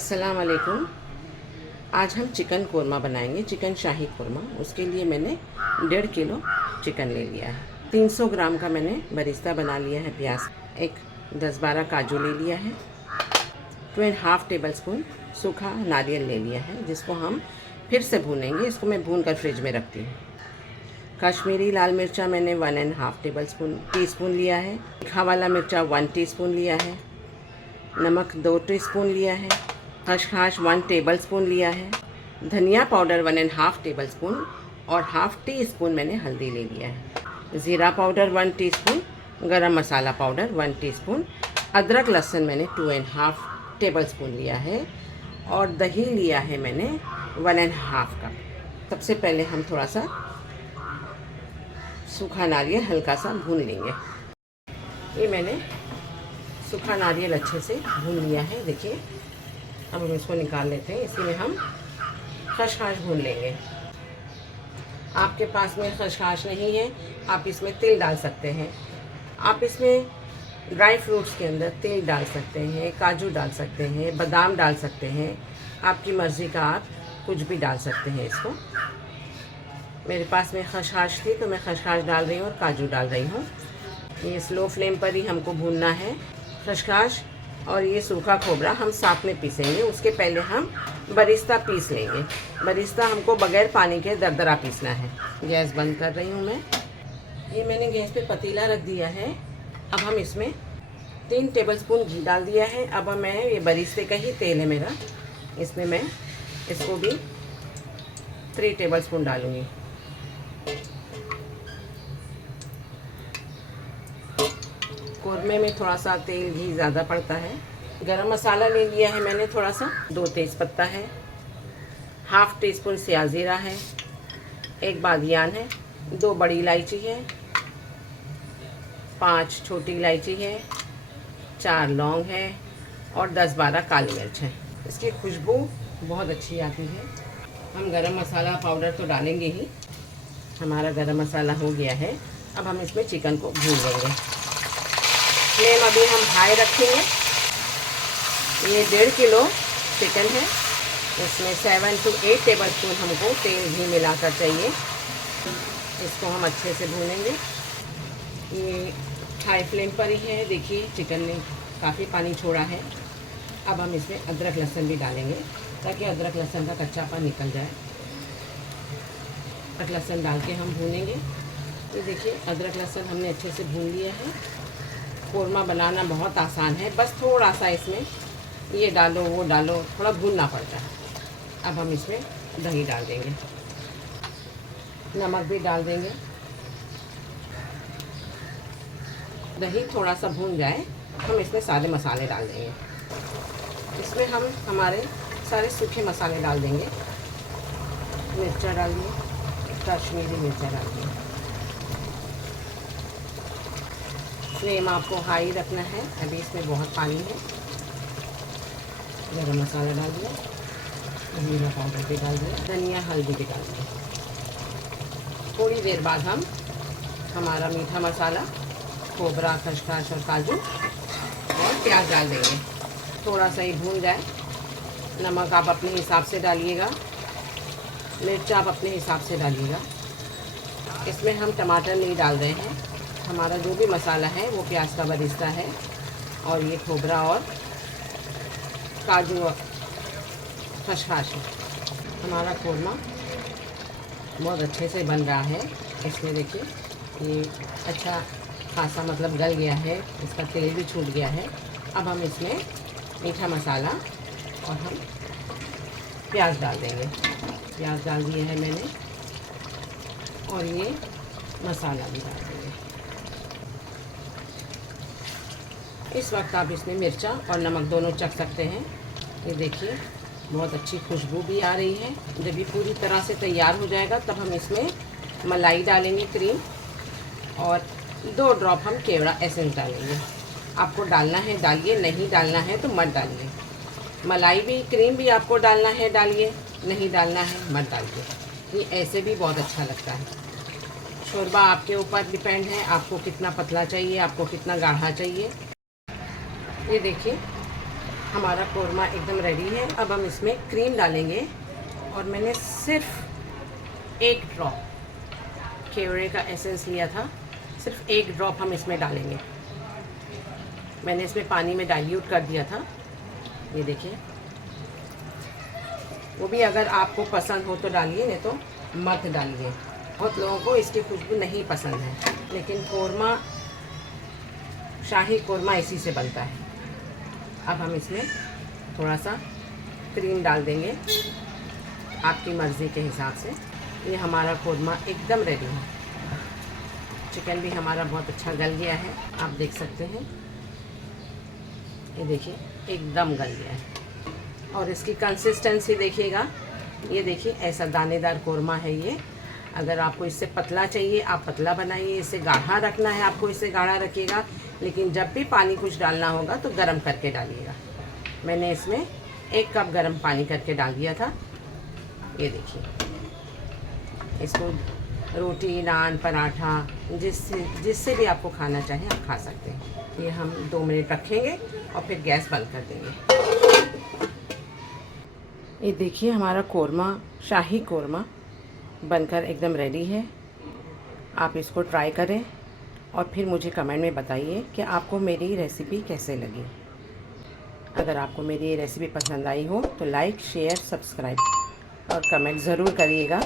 अस्सलाम वालेकुम। आज हम चिकन कोरमा बनाएंगे, चिकन शाही कोरमा। उसके लिए मैंने 1.5 किलो चिकन ले लिया है। 300 ग्राम का मैंने बरिस्ता बना लिया है प्याज। एक 10-12 काजू ले लिया है। 2.5 टेबल स्पून सूखा नारियल ले लिया है, जिसको हम फिर से भूनेंगे। इसको मैं भून कर फ्रिज में रखती हूँ। कश्मीरी लाल मिर्चा मैंने 1.5 टीस्पून लिया है। तीखा वाला मिर्चा 1 टीस्पून लिया है। नमक 2 टीस्पून लिया है। खसखस 1 टेबल स्पून लिया है। धनिया पाउडर 1.5 टेबल स्पून और ½ टीस्पून मैंने हल्दी ले लिया है। ज़ीरा पाउडर 1 टीस्पून, गरम मसाला पाउडर 1 टीस्पून। अदरक लहसुन मैंने 2.5 टेबल स्पून लिया है और दही लिया है मैंने 1.5 कप। सबसे पहले हम थोड़ा सा सूखा नारियल हल्का सा भून लेंगे। ये मैंने सूखा नारियल अच्छे से भून लिया है, देखिए। अब हम इसको निकाल लेते हैं। इसी में हम खसखस भून लेंगे। आपके पास में खसखस नहीं है, आप इसमें तिल डाल सकते हैं। आप इसमें ड्राई फ्रूट्स के अंदर तिल डाल सकते हैं, काजू डाल सकते हैं, बादाम डाल सकते हैं। आपकी मर्ज़ी का आप कुछ भी डाल सकते हैं इसको। मेरे पास में खसखस थी तो मैं खसखस डाल रही हूँ और काजू डाल रही हूँ। ये स्लो फ्लेम पर ही हमको भूनना है। खसखस और ये सूखा खोबरा हम साथ में पीसेंगे। उसके पहले हम बरिस्ता पीस लेंगे। बरिस्ता हमको बगैर पानी के दरदरा पीसना है। गैस बंद कर रही हूँ मैं। ये मैंने गैस पे पतीला रख दिया है। अब हम इसमें 3 टेबलस्पून घी डाल दिया है। अब मैं ये बरिस्ते का ही तेल है मेरा, इसमें मैं इसको भी 3 टेबलस्पून डालूँगी। कोरमे में थोड़ा सा तेल घी ज़्यादा पड़ता है। गरम मसाला ले लिया है मैंने थोड़ा सा। 2 तेज़पत्ता है, ½ टीस्पून सयाजीरा है, 1 बादियान है, 2 बड़ी इलायची है, 5 छोटी इलायची है, 4 लौंग है और 10-12 काली मिर्च है। इसकी खुशबू बहुत अच्छी आती है। हम गरम मसाला पाउडर तो डालेंगे ही। हमारा गरम मसाला हो गया है। अब हम इसमें चिकन को भून लेंगे। फ्लेम अभी हम हाई रखेंगे। ये 1.5 किलो चिकन है। इसमें 7 से 8 टेबलस्पून हमको तेल घी मिलाकर चाहिए। इसको हम अच्छे से भूनेंगे। ये हाई फ्लेम पर ही है। देखिए चिकन ने काफ़ी पानी छोड़ा है। अब हम इसमें अदरक लहसुन भी डालेंगे ताकि अदरक लहसुन का कच्चापन निकल जाए। अदरक लहसुन डाल के हम भूनेंगे। तो देखिए अदरक लहसुन हमने अच्छे से भून लिया है। कोरमा बनाना बहुत आसान है, बस थोड़ा सा इसमें ये डालो वो डालो, थोड़ा भूनना पड़ता है। अब हम इसमें दही डाल देंगे, नमक भी डाल देंगे। दही थोड़ा सा भून जाए हम इसमें सारे मसाले डाल देंगे। इसमें हम हमारे सारे सूखे मसाले डाल देंगे। मिर्चा डालिए, कश्मीरी मिर्चा डालिए। फ्लेम आपको हाई रखना है। अभी इसमें बहुत पानी है। गरम मसाला डाल दिया, जीरा पाउडर भी डाल दिया, धनिया हल्दी भी डाल दिया। थोड़ी देर बाद हम हमारा मीठा मसाला, खोबरा, खसखस और काजू और प्याज डाल देंगे। थोड़ा सा ही भून जाए। नमक आप अपने हिसाब से डालिएगा, मिर्च आप अपने हिसाब से डालिएगा। इसमें हम टमाटर नहीं डाल रहे हैं। हमारा जो भी मसाला है वो प्याज का बरिस्ता है और ये खोबरा और काजू और खसखस है। हमारा कोरमा बहुत अच्छे से बन रहा है। इसमें देखिए ये अच्छा खासा मतलब गल गया है, इसका तेल भी छूट गया है। अब हम इसमें मीठा मसाला और हम प्याज डाल देंगे। प्याज डाल दिए है मैंने और ये मसाला भी डाल देंगे। इस वक्त आप इसमें मिर्चा और नमक दोनों चख सकते हैं। ये देखिए बहुत अच्छी खुशबू भी आ रही है। जब ये पूरी तरह से तैयार हो जाएगा तब हम इसमें मलाई डालेंगे, क्रीम, और 2 ड्रॉप हम केवड़ा एसेंस डालेंगे। आपको डालना है डालिए, नहीं डालना है तो मत डालिए। मलाई भी क्रीम भी आपको डालना है डालिए, नहीं डालना है मत डालिए। ये ऐसे भी बहुत अच्छा लगता है। शोरबा आपके ऊपर डिपेंड है, आपको कितना पतला चाहिए, आपको कितना गाढ़ा चाहिए। ये देखिए हमारा कोरमा एकदम रेडी है। अब हम इसमें क्रीम डालेंगे और मैंने सिर्फ 1 ड्रॉप केवड़े का एसेंस लिया था, सिर्फ 1 ड्रॉप हम इसमें डालेंगे। मैंने इसमें पानी में डाइल्यूट कर दिया था, ये देखिए। वो भी अगर आपको पसंद हो तो डालिए, नहीं तो मत डालिए। बहुत लोगों को इसकी खुशबू नहीं पसंद है, लेकिन कोरमा, शाही कोरमा इसी से बनता है। अब हम इसमें थोड़ा सा क्रीम डाल देंगे आपकी मर्ज़ी के हिसाब से। ये हमारा कोरमा एकदम रेडी है। चिकन भी हमारा बहुत अच्छा गल गया है, आप देख सकते हैं। ये देखिए एकदम गल गया है। और इसकी कंसिस्टेंसी देखिएगा, ये देखिए ऐसा दानेदार कोरमा है ये। अगर आपको इससे पतला चाहिए आप पतला बनाइए, इससे गाढ़ा रखना है आपको इससे गाढ़ा रखिएगा, लेकिन जब भी पानी कुछ डालना होगा तो गर्म करके डालिएगा। मैंने इसमें 1 कप गर्म पानी करके डाल दिया था। ये देखिए, इसको रोटी, नान, पराठा जिससे भी आपको खाना चाहे आप खा सकते हैं। ये हम 2 मिनट रखेंगे और फिर गैस बंद कर देंगे। ये देखिए हमारा कोरमा, शाही कोरमा बनकर एकदम रेडी है। आप इसको ट्राई करें और फिर मुझे कमेंट में बताइए कि आपको मेरी रेसिपी कैसे लगी। अगर आपको मेरी ये रेसिपी पसंद आई हो तो लाइक, शेयर, सब्सक्राइब और कमेंट ज़रूर करिएगा।